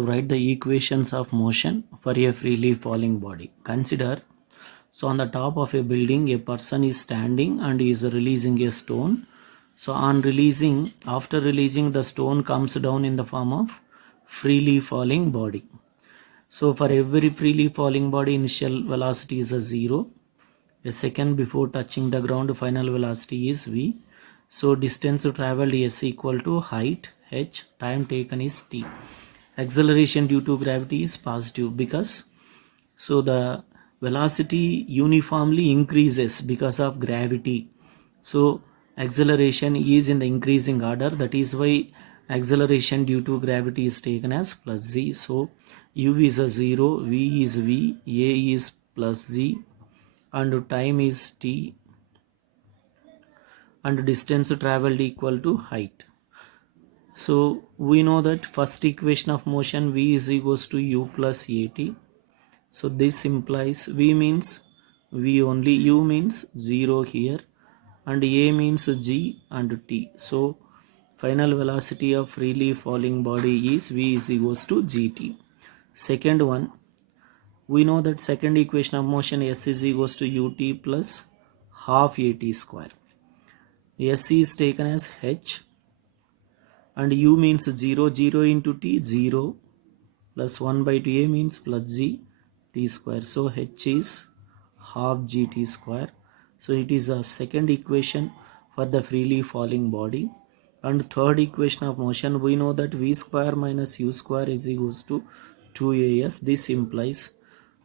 So write the equations of motion for a freely falling body. Consider, so on the top of a building, a person is standing and is releasing a stone. So on releasing, after releasing, the stone comes down in the form of freely falling body. So for every freely falling body, initial velocity is a 0. A second before touching the ground, final velocity is v. So distance traveled s equal to height h, time taken is t. Acceleration due to gravity is positive because so the velocity uniformly increases because of gravity. So acceleration is in the increasing order, that is why acceleration due to gravity is taken as plus z. So u is a 0, v is v, a is plus z, and time is t, and distance traveled equal to height. So we know that first equation of motion, v is equals to u plus at. So this implies v means v only, u means 0 here, and a means g and t. So final velocity of freely falling body is v is equals to gt. Second one, we know that second equation of motion, s is equals to ut plus half at square. S is taken as h, and u means 0, 0 into t, 0, plus 1 by 2, a means plus g t square. So h is half gt square. So it is a second equation for the freely falling body. And third equation of motion, we know that v square minus u square is equals to 2as. This implies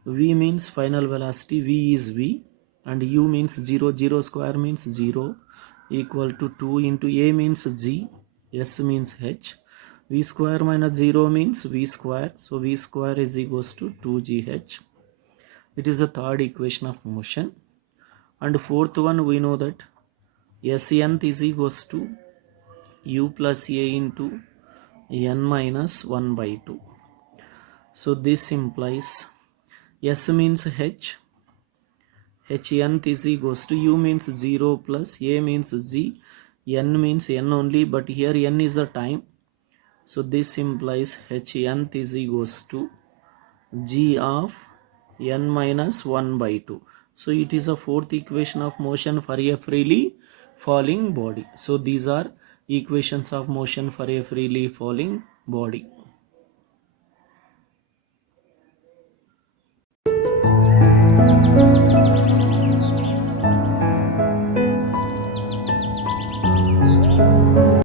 v means final velocity, v is v, and u means 0, 0 square means 0, equal to 2 into a means g, s means h. V square minus 0 means v square. So v square is equals to 2gh. It is the third equation of motion. And fourth one, we know that Snth is equals to u plus a into n minus 1 by 2. So this implies s means h, hnth is equals to u means 0 plus a means g, n means n only, but here n is the time. So this implies hnth is equals to g of n minus 1 by 2. So it is a fourth equation of motion for a freely falling body. So these are equations of motion for a freely falling body.